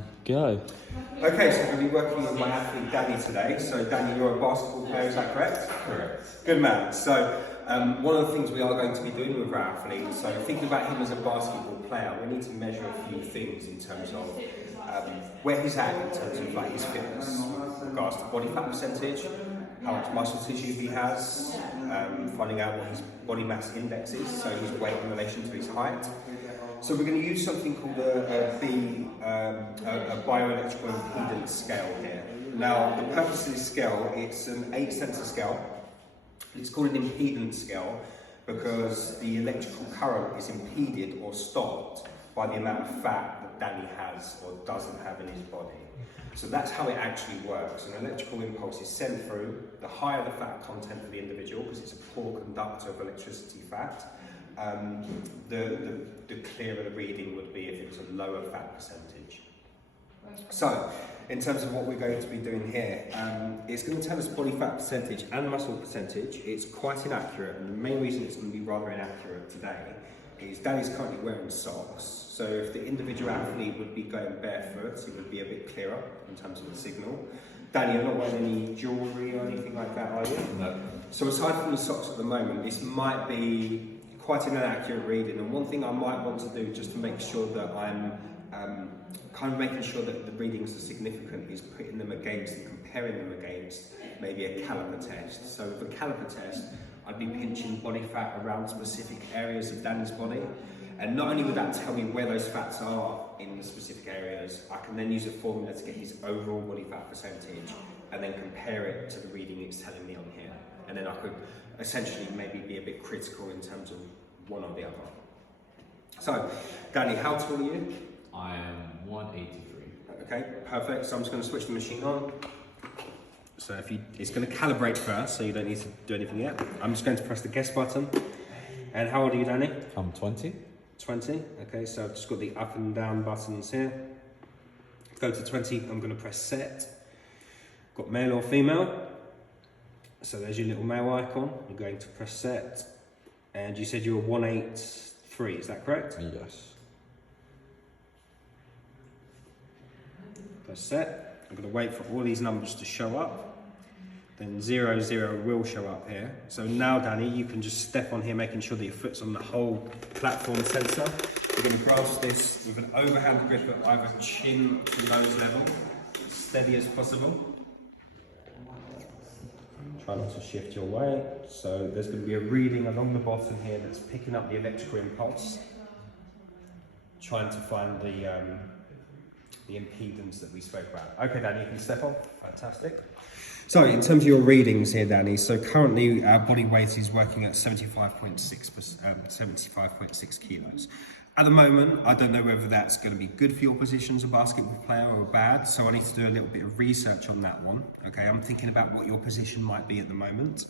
And go. Okay, so we're going to be working with my athlete Danny today. So Danny, you're a basketball player, is that correct? Correct. Good man. So one of the things we are going to be doing with our athlete, so thinking about him as a basketball player, we need to measure a few things in terms of where he's at in terms of like his fitness, with regards to body fat percentage, how much muscle tissue he has, finding out what his body mass index is, so his weight in relation to his height. So we're going to use something called a bioelectrical impedance scale here. Now, the purpose of this scale, it's an 8-sensor scale. It's called an impedance scale because the electrical current is impeded or stopped by the amount of fat that Danny has or doesn't have in his body. So that's how it actually works. An electrical impulse is sent through. The higher the fat content for the individual, because it's a poor conductor of electricity fat, the clearer the reading would be if it was a lower fat percentage. So, in terms of what we're going to be doing here, it's going to tell us body fat percentage and muscle percentage. It's quite inaccurate, and the main reason it's going to be rather inaccurate today is Danny's currently wearing socks. So if the individual athlete would be going barefoot, it would be a bit clearer in terms of the signal. Danny, you're not wearing any jewellery or anything like that, are you? No. So aside from the socks at the moment, this might be quite an inaccurate reading, and one thing I might want to do just to make sure that I'm kind of making sure that the readings are significant is putting them against and comparing them against maybe a caliper test. So with a caliper test, I'd be pinching body fat around specific areas of Danny's body, and not only would that tell me where those fats are in the specific areas, I can then use a formula to get his overall body fat percentage and then compare it to the reading it's telling me on here. And then I could essentially maybe be a bit critical in terms of one or the other. So, Danny, how tall are you? I am 183. Okay, perfect. So I'm just going to switch the machine on. So it's going to calibrate first, so you don't need to do anything yet. I'm just going to press the guess button. And how old are you, Danny? I'm 20. 20. Okay, so I've just got the up and down buttons here. Go to 20, I'm going to press set. Got male or female. So there's your little male icon. You're going to press set. And you said you were 183, is that correct? Yes. Press set. I'm going to wait for all these numbers to show up. Then 0, 0 will show up here. So now, Danny, you can just step on here, making sure that your foot's on the whole platform sensor. You're going to grasp this with an overhand grip at either chin to nose level, steady as possible. Try not to shift your weight. So there's going to be a reading along the bottom here that's picking up the electrical impulse, trying to find the impedance that we spoke about. Okay, Danny, you can step on. Fantastic. So in terms of your readings here, Danny, so currently our body weight is working at 75.6 kilos. At the moment, I don't know whether that's going to be good for your position as a basketball player or bad, so I need to do a little bit of research on that one. Okay, I'm thinking about what your position might be at the moment.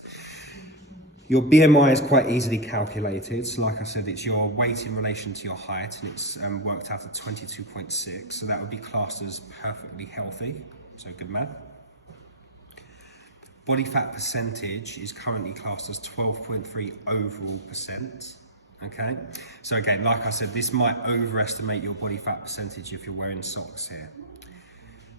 Your BMI is quite easily calculated. So like I said, it's your weight in relation to your height, and it's worked out at 22.6. So that would be classed as perfectly healthy. So good man. Body fat percentage is currently classed as 12.3 overall percent. Okay. So again, like I said, this might overestimate your body fat percentage if you're wearing socks here.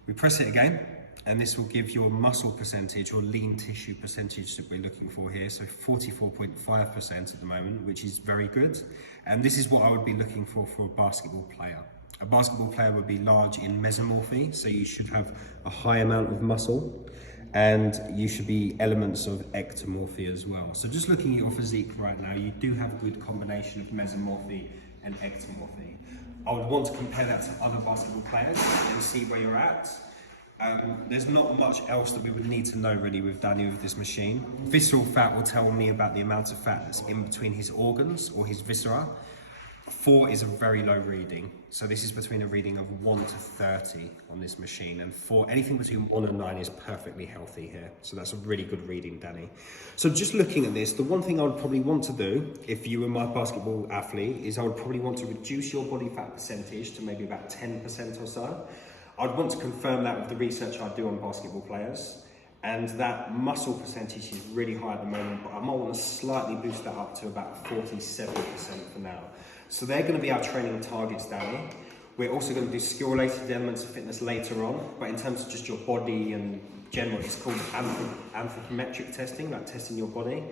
We press it again, and this will give your muscle percentage or lean tissue percentage that we're looking for here. So 44.5% at the moment, which is very good. And this is what I would be looking for a basketball player. A basketball player would be large in mesomorphy, so you should have a high amount of muscle, and you should be elements of ectomorphy as well. So just looking at your physique right now, you do have a good combination of mesomorphy and ectomorphy. I would want to compare that to other basketball players and see where you're at. There's not much else that we would need to know really with Danny with this machine. Visceral fat will tell me about the amount of fat that's in between his organs or his viscera. 4 is a very low reading. So this is between a reading of 1 to 30 on this machine, and anything between 1 and 9 is perfectly healthy here. So that's a really good reading, Danny. So just looking at this, the one thing I would probably want to do if you were my basketball athlete is I would probably want to reduce your body fat percentage to maybe about 10% or so. I'd want to confirm that with the research I do on basketball players, and that muscle percentage is really high at the moment, but I might want to slightly boost that up to about 47% for now. So they're going to be our training targets, Danny. We're also going to do skill-related elements of fitness later on, but in terms of just your body and general, it's called anthropometric testing, like testing your body.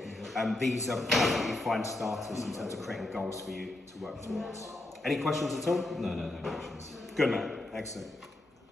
These are perfectly fine starters in terms of creating goals for you to work towards. Any questions at all? No questions. Good man, excellent.